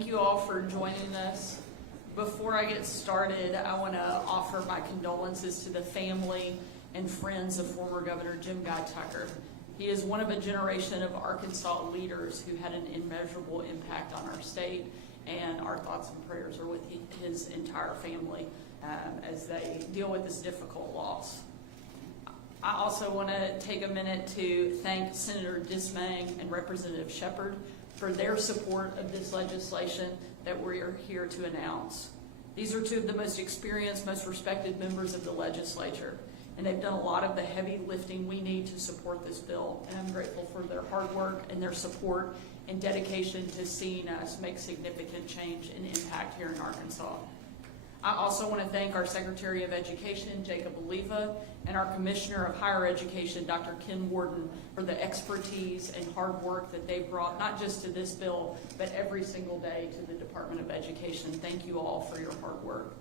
Thank you all for joining us. Before I get started, I want to offer my condolences to the family and friends of former Governor Jim Guy Tucker. He is one of a generation of Arkansas leaders who had an immeasurable impact on our state, and our thoughts and prayers are with his entire family as they deal with this difficult loss. I also want to take a minute to thank Senator Dismang and Representative Shepard for their support of this legislation that we're here to announce. These are two of the most experienced, most respected members of the legislature, and they've done a lot of the heavy lifting we need to support this bill, and I'm grateful for their hard work and their support and dedication to seeing us make significant change and impact here in Arkansas. I also want to thank our Secretary of Education, Jacob Oliva, and our Commissioner of Higher Education, Dr. Ken Warden, for the expertise and hard work that they brought, not just to this bill, but every single day to the Department of Education. Thank you all for your hard work.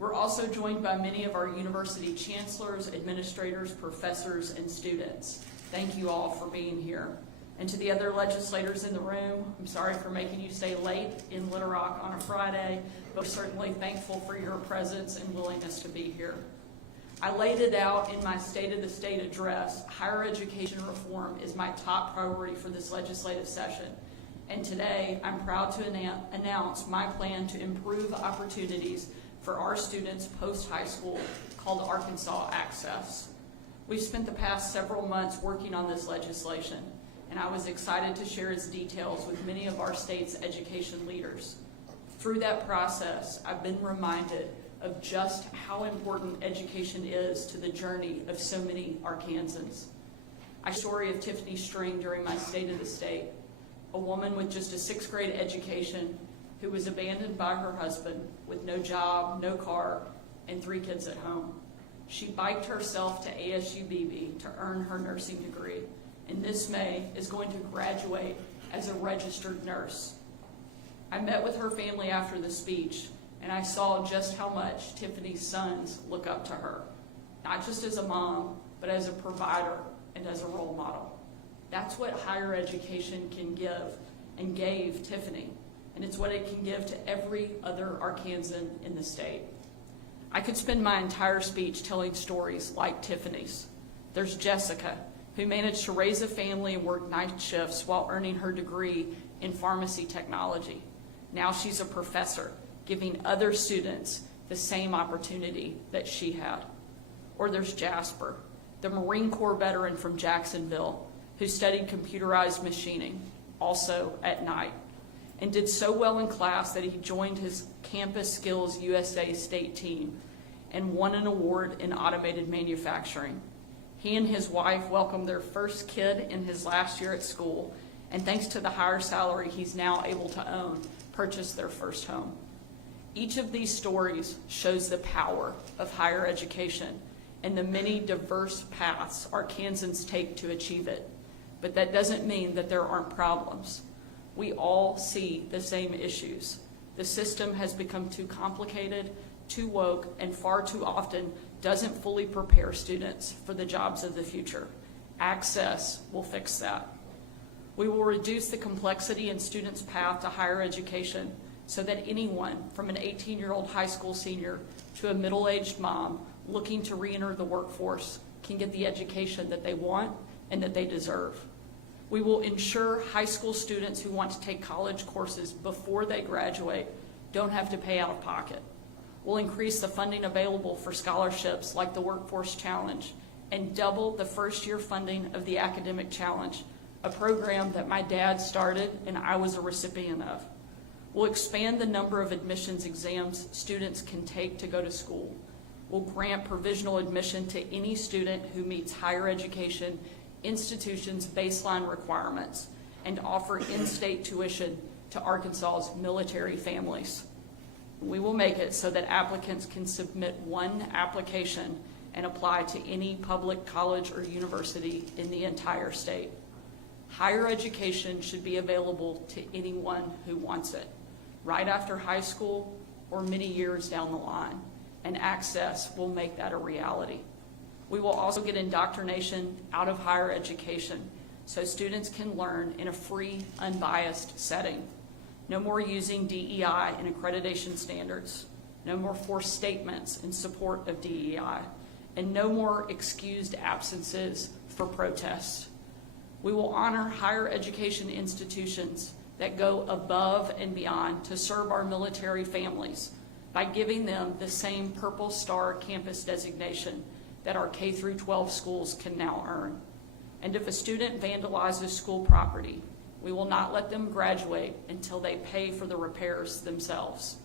We're also joined by many of our university chancellors, administrators, professors, and students. Thank you all for being here. And to the other legislators in the room, I'm sorry for making you stay late in Little Rock on a Friday, but we're certainly thankful for your presence and willingness to be here. I laid it out in my State of the State address. Higher education reform is my top priority for this legislative session. And today, I'm proud to announce my plan to improve opportunities for our students post-high school, called Arkansas Access. We've spent the past several months working on this legislation, and I was excited to share its details with many of our state's education leaders. Through that process, I've been reminded of just how important education is to the journey of so many Arkansans. I shared the story of Tiffany String during my State of the State, a woman with just a 6th grade education who was abandoned by her husband with no job, no car, and 3 kids at home. She biked herself to ASUBB to earn her nursing degree, and this May is going to graduate as a registered nurse. I met with her family after the speech, and I saw just how much Tiffany's sons look up to her, not just as a mom, but as a provider and as a role model. That's what higher education can give and gave Tiffany, and it's what it can give to every other Arkansan in the state. I could spend my entire speech telling stories like Tiffany's. There's Jessica, who managed to raise a family and work night shifts while earning her degree in pharmacy technology. Now she's a professor, giving other students the same opportunity that she had. Or there's Jasper, the Marine Corps veteran from Jacksonville, who studied computerized machining, also at night, and did so well in class that he joined his Campus Skills USA state team and won an award in automated manufacturing. He and his wife welcomed their first kid in his last year at school, and thanks to the higher salary he's now able to own, purchased their first home. Each of these stories shows the power of higher education and the many diverse paths Arkansans take to achieve it. But that doesn't mean that there aren't problems. We all see the same issues. The system has become too complicated, too woke, and far too often doesn't fully prepare students for the jobs of the future. Access will fix that. We will reduce the complexity in students' path to higher education so that anyone from an 18-year-old high school senior to a middle-aged mom looking to re-enter the workforce can get the education that they want and that they deserve. We will ensure high school students who want to take college courses before they graduate don't have to pay out of pocket. We'll increase the funding available for scholarships like the Workforce Challenge and double the first-year funding of the Academic Challenge, a program that my dad started and I was a recipient of. We'll expand the number of admissions exams students can take to go to school. We'll grant provisional admission to any student who meets higher education institutions' baseline requirements and offer in-state tuition to Arkansas's military families. We will make it so that applicants can submit one application and apply to any public college or university in the entire state. Higher education should be available to anyone who wants it, right after high school or many years down the line, and Access will make that a reality. We will also get indoctrination out of higher education so students can learn in a free, unbiased setting. No more using DEI in accreditation standards. No more forced statements in support of DEI. And no more excused absences for protests. We will honor higher education institutions that go above and beyond to serve our military families by giving them the same Purple Star campus designation that our K through 12 schools can now earn. And if a student vandalizes school property, we will not let them graduate until they pay for the repairs themselves.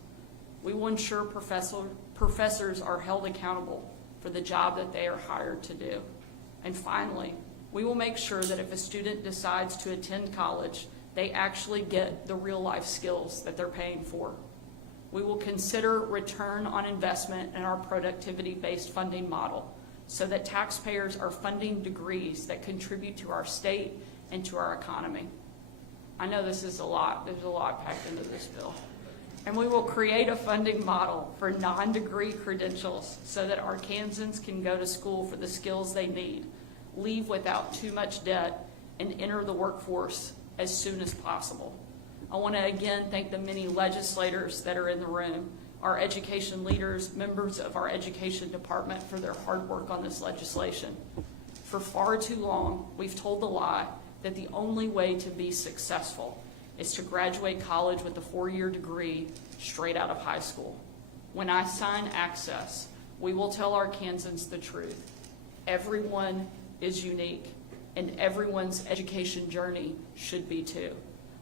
We will ensure professors are held accountable for the job that they are hired to do. And finally, we will make sure that if a student decides to attend college, they actually get the real life skills that they're paying for. We will consider return on investment in our productivity-based funding model so that taxpayers are funding degrees that contribute to our state and to our economy. I know this is a lot. There's a lot packed into this bill. And we will create a funding model for non-degree credentials so that Arkansans can go to school for the skills they need, leave without too much debt, and enter the workforce as soon as possible. I want to again thank the many legislators that are in the room, our education leaders, members of our education department for their hard work on this legislation. For far too long, we've told the lie that the only way to be successful is to graduate college with a 4-year degree straight out of high school. When I sign Access, we will tell Arkansans the truth. Everyone is unique, and everyone's education journey should be too.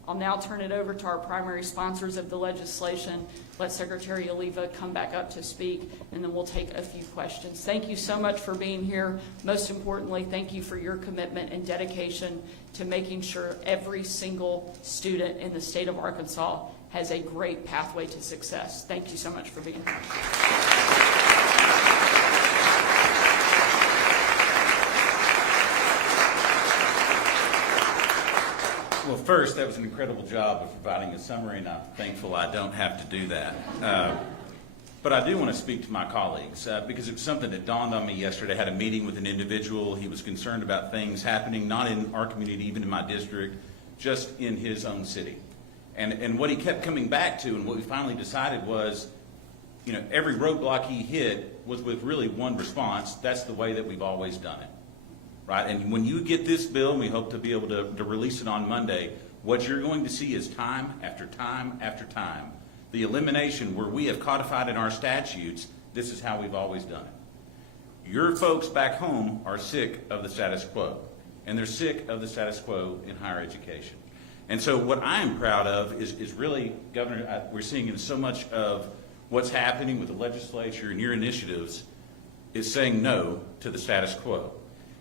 I'll now turn it over to our primary sponsors of the legislation. Let Secretary Oliva come back up to speak, and then we'll take a few questions. Thank you so much for being here. Most importantly, thank you for your commitment and dedication to making sure every single student in the state of Arkansas has a great pathway to success. Thank you so much for being here. Well, first, that was an incredible job of providing a summary, and I'm thankful I don't have to do that. But I do want to speak to my colleagues because it was something that dawned on me yesterday. I had a meeting with an individual. He was concerned about things happening, not in our community, even in my district, just in his own city. And what he kept coming back to and what we finally decided was, you know, every roadblock he hit was with really one response. That's the way that we've always done it. Right? And when you get this bill, and we hope to be able to release it on Monday, what you're going to see is time after time after time, the elimination where we have codified in our statutes, this is how we've always done it. Your folks back home are sick of the status quo, and they're sick of the status quo in higher education. And so what I am proud of is really, Governor, we're seeing in so much of what's happening with the legislature and your initiatives is saying no to the status quo.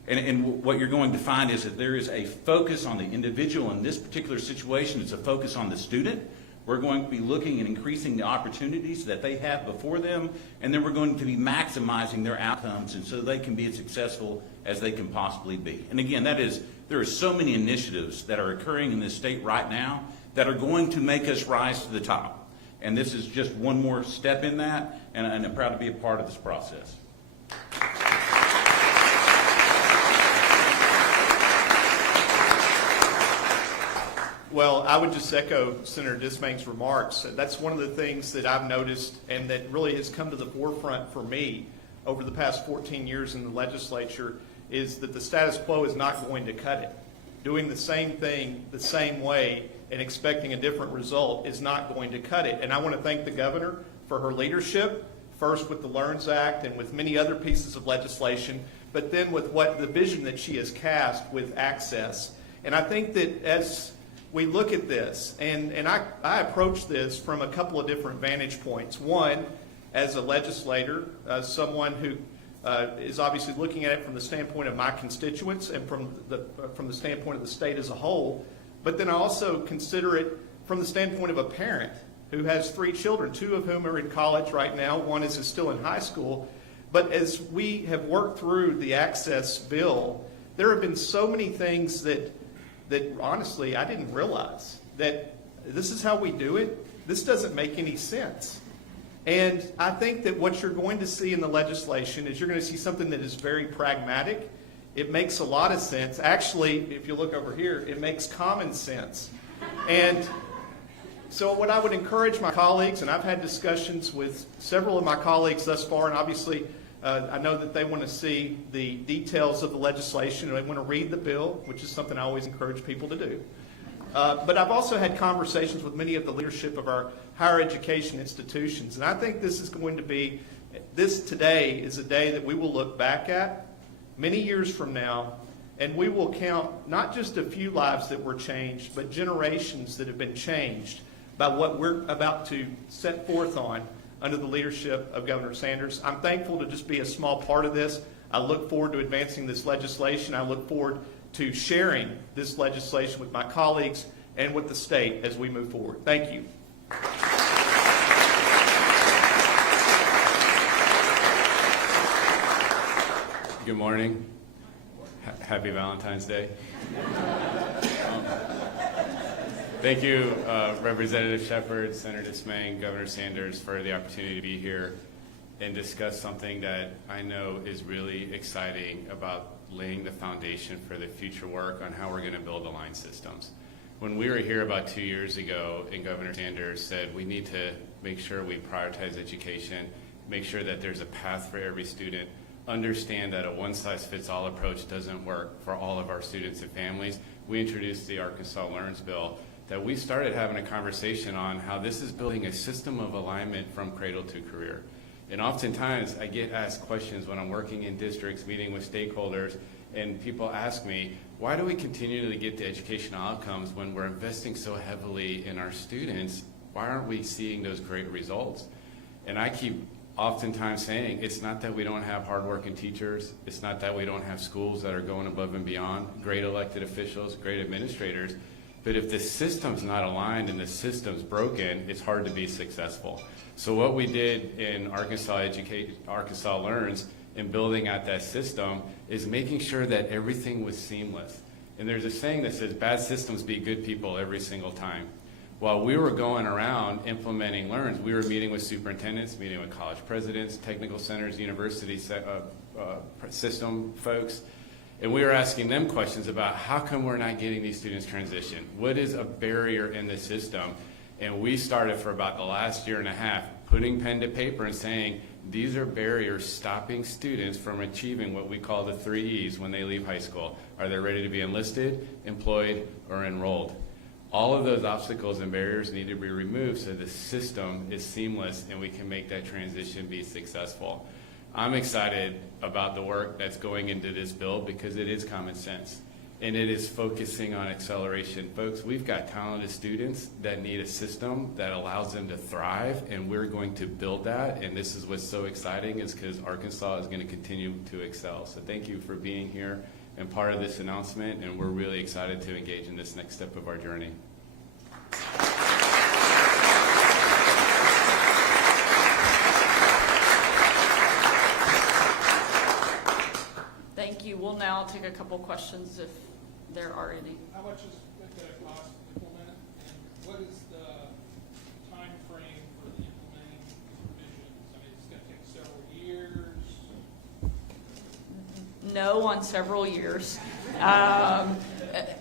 And what you're going to find is that there is a focus on the individual in this particular situation. It's a focus on the student. We're going to be looking and increasing the opportunities that they have before them, and then we're going to be maximizing their outcomes and so they can be as successful as they can possibly be. And again, there are so many initiatives that are occurring in this state right now that are going to make us rise to the top. And this is just one more step in that, and I'm proud to be a part of this process. Well, I would just echo Senator Dismang's remarks. That's one of the things that I've noticed and that really has come to the forefront for me over the past 14 years in the legislature is that the status quo is not going to cut it. Doing the same thing the same way and expecting a different result is not going to cut it. And I want to thank the governor for her leadership, first with the LEARNS Act and with many other pieces of legislation, but then with the vision that she has cast with Access. And I think that as we look at this, and I approach this from a couple of different vantage points. One, as a legislator, someone who is obviously looking at it from the standpoint of my constituents and from the standpoint of the state as a whole, but then I also consider it from the standpoint of a parent who has 3 children, 2 of whom are in college right now, one is still in high school. But as we have worked through the Access bill, there have been so many things that honestly I didn't realize that this is how we do it. This doesn't make any sense. And I think that what you're going to see in the legislation is you're going to see something that is very pragmatic. It makes a lot of sense. Actually, if you look over here, it makes common sense. And So what I would encourage my colleagues, and I've had discussions with several of my colleagues thus far, and obviously I know that they want to see the details of the legislation, and they want to read the bill, which is something I always encourage people to do. But I've also had conversations with many of the leadership of our higher education institutions, and I think this is going to be, this today is a day that we will look back at many years from now, and we will count not just a few lives that were changed, but generations that have been changed by what we're about to set forth on under the leadership of Governor Sanders. I'm thankful to just be a small part of this. I look forward to advancing this legislation. I look forward to sharing this legislation with my colleagues and with the state as we move forward. Thank you. Good morning. Happy Valentine's Day. Thank you, Representative Shepard, Senator Dismang, Governor Sanders, for the opportunity to be here and discuss something that I know is really exciting about laying the foundation for the future work on how we're going to build Aligned systems. When we were here about 2 years ago, and Governor Sanders said we need to make sure we prioritize education, make sure that there's a path for every student, understand that a one-size-fits-all approach doesn't work for all of our students and families, we introduced the Arkansas Learns Bill, that we started having a conversation on how this is building a system of alignment from cradle to career. And oftentimes I get asked questions when I'm working in districts, meeting with stakeholders, and people ask me, why do we continually get the educational outcomes when we're investing so heavily in our students? Why aren't we seeing those great results? And I keep oftentimes saying, it's not that we don't have hardworking teachers, it's not that we don't have schools that are going above and beyond, great elected officials, great administrators, but if the system's not aligned and the system's broken, it's hard to be successful. So what we did in Arkansas Learns in building out that system is making sure that everything was seamless. And there's a saying that says, bad systems beat good people every single time. While we were going around implementing Learns, we were meeting with superintendents, meeting with college presidents, technical centers, university system folks, and we were asking them questions about how come we're not getting these students transition? What is a barrier in the system? And we started for about the last year and a half putting pen to paper and saying, these are barriers stopping students from achieving what we call the 3 E's when they leave high school. Are they ready to be enlisted, employed, or enrolled? All of those obstacles and barriers need to be removed so the system is seamless and we can make that transition be successful. I'm excited about the work that's going into this bill because it is common sense and it is focusing on acceleration. Folks, we've got talented students that need a system that allows them to thrive, and we're going to build that, and this is what's so exciting is because Arkansas is going to continue to excel. So thank you for being here and part of this announcement, and we're really excited to engage in this next step of our journey. Thank you. We'll now take a couple questions if there are any. How much is it going to cost to implement, and what is the time frame for the implementing these provisions? I mean, it's going to take several years. No on several years.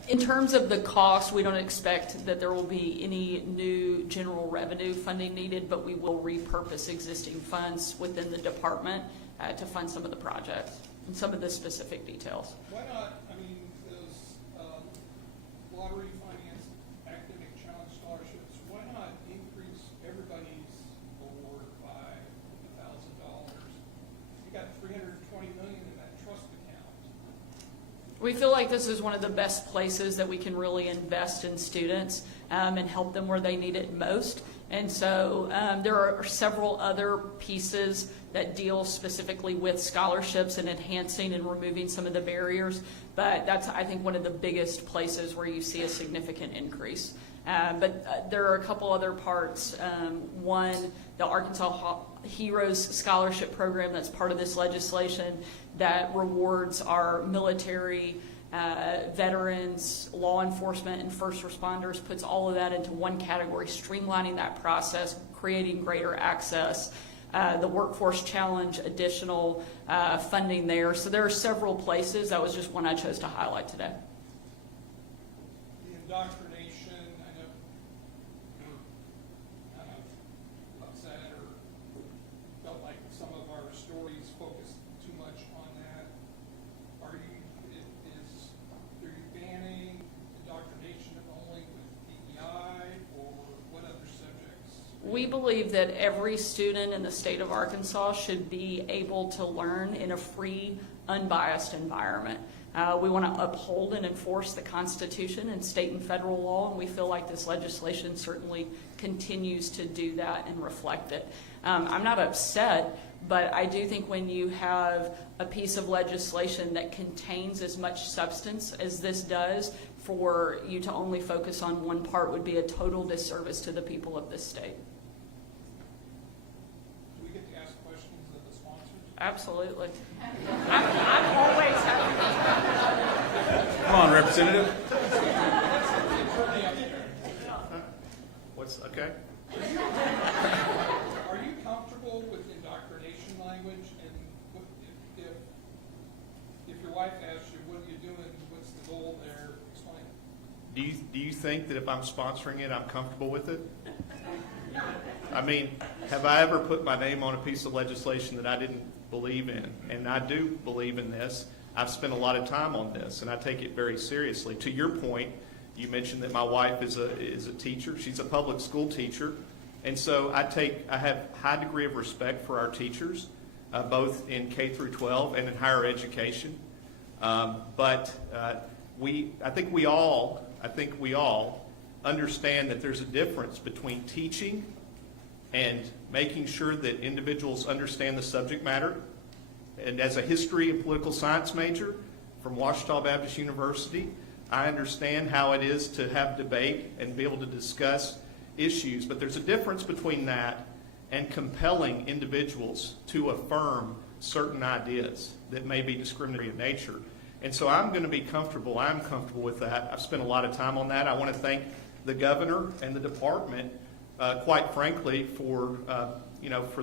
In terms of the cost, we don't expect that there will be any new general revenue funding needed, but we will repurpose existing funds within the department to fund some of the projects and some of the specific details. Why not, I mean, those lottery financed academic challenge scholarships, why not increase everybody's award by $1,000? You got $320 million in that trust account. We feel like this is one of the best places that we can really invest in students and help them where they need it most. And so there are several other pieces that deal specifically with scholarships and enhancing and removing some of the barriers. But that's, I think, one of the biggest places where you see a significant increase. But there are a couple other parts. One, the Arkansas Heroes Scholarship Program that's part of this legislation that rewards our military, veterans, law enforcement, and first responders, puts all of that into one category, streamlining that process, creating greater access. The Workforce Challenge, additional funding there. So there are several places. That was just one I chose to highlight today. The indoctrination, I know we believe that every student in the state of Arkansas should be able to learn in a free, unbiased environment. We want to uphold and enforce the Constitution and state and federal law, and we feel like this legislation certainly continues to do that and reflect it. I'm not upset, but I do think when you have a piece of legislation that contains as much substance as this does, for you to only focus on one part would be a total disservice to the people of this state. Do we get to ask questions of the sponsors? Absolutely. I'm always happy. Come on, Representative. What's, okay? Are you comfortable with indoctrination language? And what, if your wife asks you, what are you doing, what's the goal there, explain it. Do you think that if I'm sponsoring it, I'm comfortable with it? I mean, have I ever put my name on a piece of legislation that I didn't believe in? And I do believe in this. I've spent a lot of time on this, and I take it very seriously. To your point, you mentioned that my wife is a teacher. She's a public school teacher. And so I have high degree of respect for our teachers, both in K through 12 and in higher education. But I think we all understand that there's a difference between teaching and making sure that individuals understand the subject matter. And as a history and political science major from Ouachita Baptist University, I understand how it is to have debate and be able to discuss issues. But there's a difference between that and compelling individuals to affirm certain ideas that may be discriminatory in nature. And so I'm going to be comfortable. I'm comfortable with that. I've spent a lot of time on that. I want to thank the governor and the department, quite frankly, for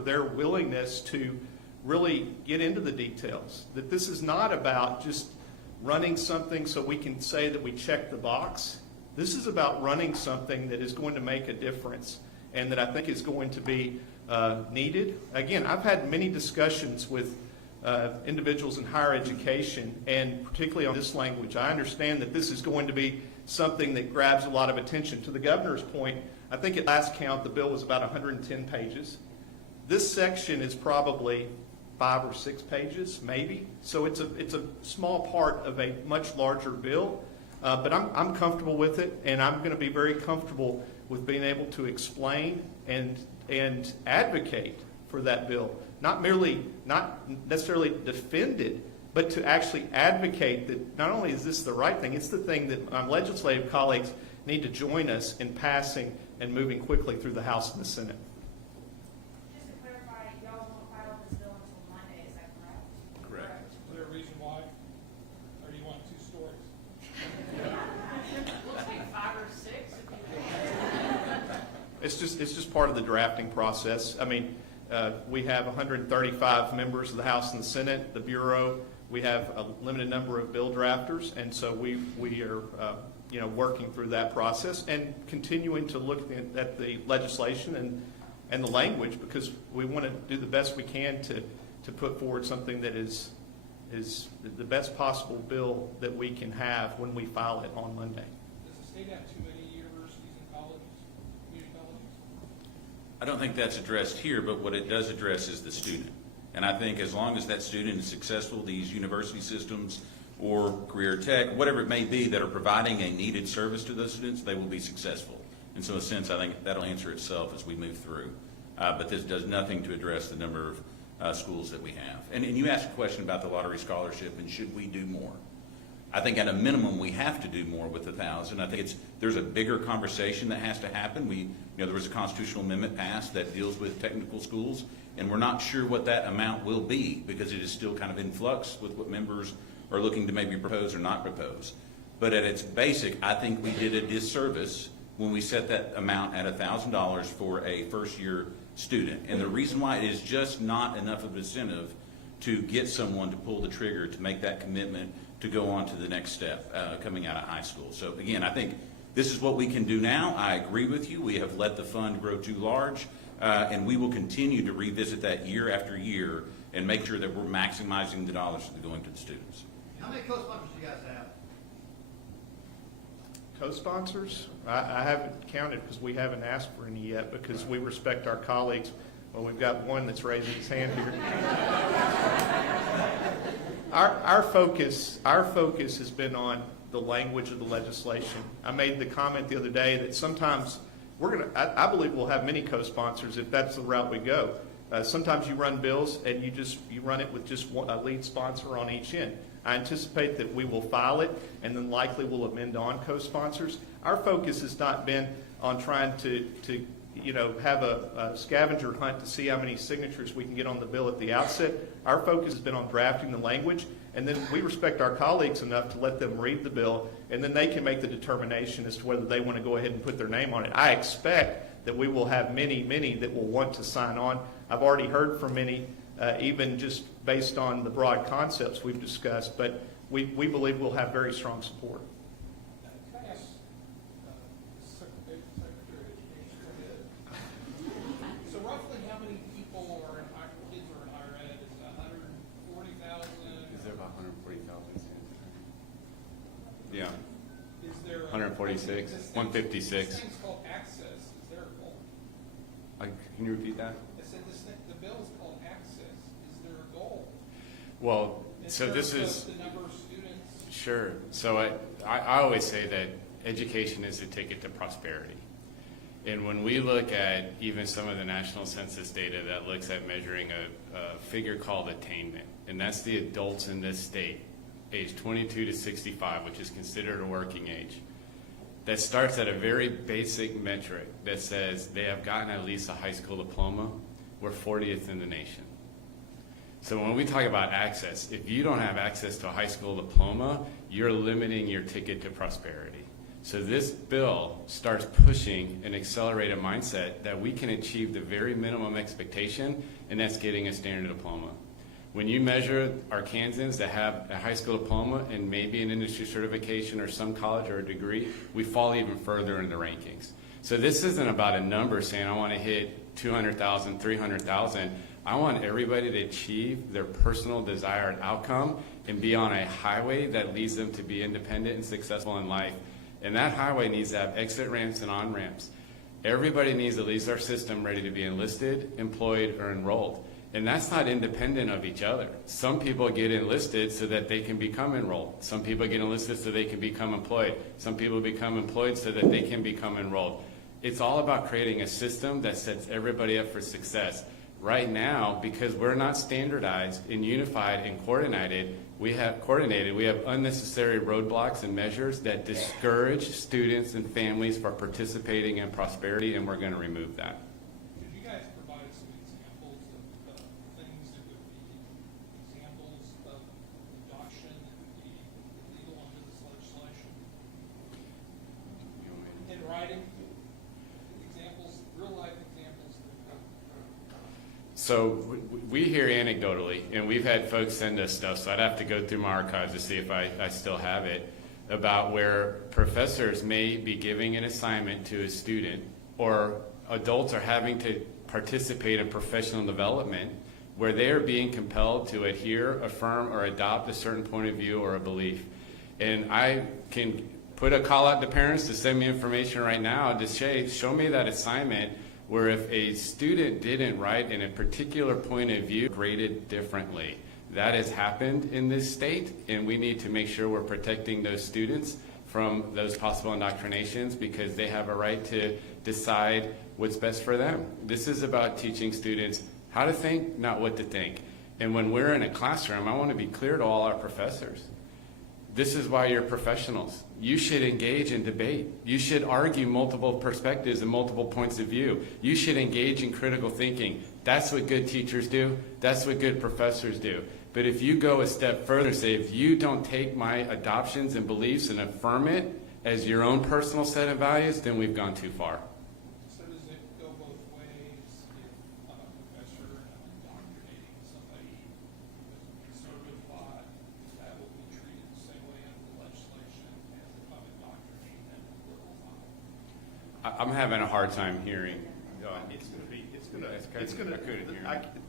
their willingness to really get into the details. That this is not about just running something so we can say that we check the box. This is about running something that is going to make a difference and that I think is going to be needed. Again, I've had many discussions with individuals in higher education, and particularly on this language. I understand that this is going to be something that grabs a lot of attention. To the governor's point, I think at last count the bill was about 110 pages. This section is probably 5 or 6 pages, maybe. So it's a small part of a much larger bill, but I'm comfortable with it, and I'm going to be very comfortable with being able to explain and advocate for that bill. Not necessarily defend it, but to actually advocate that not only is this the right thing, it's the thing that my legislative colleagues need to join us in passing and moving quickly through the House and the Senate. Just to clarify, y'all won't file this bill until Monday, is that correct? Correct. Is there a reason why? Or do you want 2 stories? We'll take 5 or 6 if you It's just part of the drafting process. I mean, we have 135 members of the House and the Senate, the Bureau. We have a limited number of bill drafters, and so we are working through that process and continuing to look at the legislation and the language, because we want to do the best we can to put forward something that is the best possible bill that we can have when we file it on Monday. Does the state have too many universities and colleges, community colleges? I don't think that's addressed here, but what it does address is the student. And I think as long as that student is successful, these university systems or career tech, whatever it may be, that are providing a needed service to those students, they will be successful. And so in a sense, I think that'll answer itself as we move through. But this does nothing to address the number of schools that we have. And you asked a question about the lottery scholarship and should we do more? I think at a minimum we have to do more with 1,000. I think there's a bigger conversation that has to happen. There was a constitutional amendment passed that deals with technical schools, and we're not sure what that amount will be because it is still kind of in flux with what members are looking to maybe propose or not propose. But at its basic, I think we did a disservice when we set that amount at $1,000 for a first-year student. And the reason why it is just not enough of an incentive to get someone to pull the trigger to make that commitment to go on to the next step coming out of high school. So again, I think this is what we can do now. I agree with you. We have let the fund grow too large, and we will continue to revisit that year after year and make sure that we're maximizing the dollars that are going to the students. How many co-sponsors do you guys have? Co-sponsors? I haven't counted because we haven't asked for any yet because we respect our colleagues. Well, we've got one that's raising his hand here. Our focus has been on the language of the legislation. I made the comment the other day that sometimes I believe we'll have many co-sponsors if that's the route we go. Sometimes you run bills and you run it with just a lead sponsor on each end. I anticipate that we will file it and then likely we'll amend on co-sponsors. Our focus has not been on trying to have a scavenger hunt to see how many signatures we can get on the bill at the outset. Our focus has been on drafting the language, and then we respect our colleagues enough to let them read the bill, and then they can make the determination as to whether they want to go ahead and put their name on it. I expect that we will have many that will want to sign on. I've already heard from many, even just based on the broad concepts we've discussed, but we believe we'll have very strong support. Can I ask Secretary of Education, go ahead. So roughly how many people are kids are in higher ed? Is it 140,000? Is there about 140,000? Yeah, Is there? 146, This 156. thing's called Access. Is there a goal? Can you repeat that? I said the bill is called Access. Is there a goal? Well, In so this terms is, of the number of students? sure. So I always say that education is the ticket to prosperity. And when we look at even some of the national census data that looks at measuring a figure called attainment, and that's the adults in this state, age 22 to 65, which is considered a working age, that starts at a very basic metric that says they have gotten at least a high school diploma. We're 40th in the nation. So when we talk about access, if you don't have access to a high school diploma, you're limiting your ticket to prosperity. So this bill starts pushing an accelerated mindset that we can achieve the very minimum expectation, and that's getting a standard diploma. When you measure Arkansans that have a high school diploma and maybe an industry certification or some college or a degree, we fall even further in the rankings. So this isn't about a number saying I want to hit 200,000, 300,000. I want everybody to achieve their personal desired outcome and be on a highway that leads them to be independent and successful in life. And that highway needs to have exit ramps and on-ramps. Everybody needs to leave our system ready to be enlisted, employed, or enrolled. And that's not independent of each other. Some people get enlisted so that they can become enrolled. Some people get enlisted so they can become employed. Some people become employed so that they can become enrolled. It's all about creating a system that sets everybody up for success. Right now, because we're not standardized and unified and coordinated, we have unnecessary roadblocks and measures that discourage students and families from participating in prosperity, and we're going to remove that. Could you guys provide some examples of things that would be examples of adoption that would be illegal under this legislation? In writing, examples, real life examples. So we hear anecdotally, and we've had folks send us stuff, so I'd have to go through my archives to see if I still have it, about where professors may be giving an assignment to a student, or adults are having to participate in professional development where they are being compelled to adhere, affirm, or adopt a certain point of view or a belief. And I can put a call out to parents to send me information right now to say, show me that assignment where if a student didn't write in a particular point of view, graded differently. That has happened in this state, and we need to make sure we're protecting those students from those possible indoctrinations because they have a right to decide what's best for them. This is about teaching students how to think, not what to think. And when we're in a classroom, I want to be clear to all our professors. This is why you're professionals. You should engage in debate. You should argue multiple perspectives and multiple points of view. You should engage in critical thinking. That's what good teachers do. That's what good professors do. But if you go a step further and say, if you don't take my adoptions and beliefs and affirm it as your own personal set of values, then we've gone too far. So does it go both ways if I'm a professor and I'm indoctrinating somebody with a conservative thought, that will be treated the same way under the legislation as if I'm indoctrinating them with liberal thought? I'm having a hard time hearing.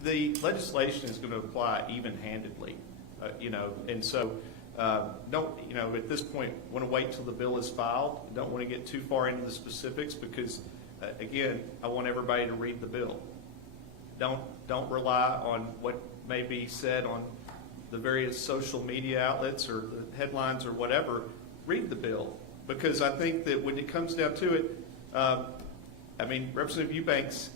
The legislation is going to apply even-handedly, and so Don't, at this point, want to wait till the bill is filed. Don't want to get too far into the specifics because, again, I want everybody to read the bill. Don't rely on what may be said on the various social media outlets or the headlines or whatever. Read the bill, because I think that when it comes down to it, Representative Eubanks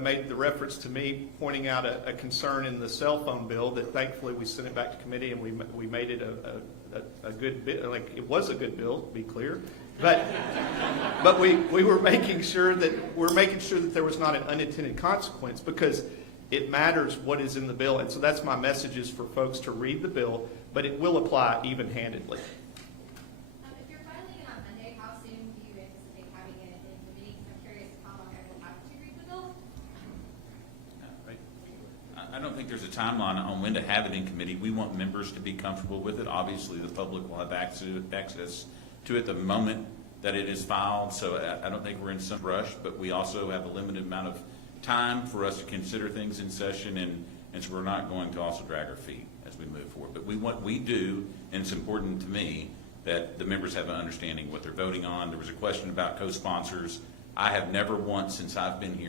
made the reference to me pointing out a concern in the cell phone bill that thankfully we sent it back to committee and we made it a good bill. Like, it was a good bill, to be clear, but we were making sure that there was not an unintended consequence, because it matters what is in the bill. And so that's my message, is for folks to read the bill, but it will apply even-handedly. If you're filing it on Monday, how soon do you anticipate having it in committee? I'm curious how long I will have to read the bill. I don't think there's a timeline on when to have it in committee. We want members to be comfortable with it. Obviously, the public will have access to it the moment that it is filed, so I don't think we're in some rush, but we also have a limited amount of time for us to consider things in session, and so we're not going to also drag our feet as we move forward. But we do, and it's important to me that the members have an understanding of what they're voting on. There was a question about co-sponsors. I have never once since I've been here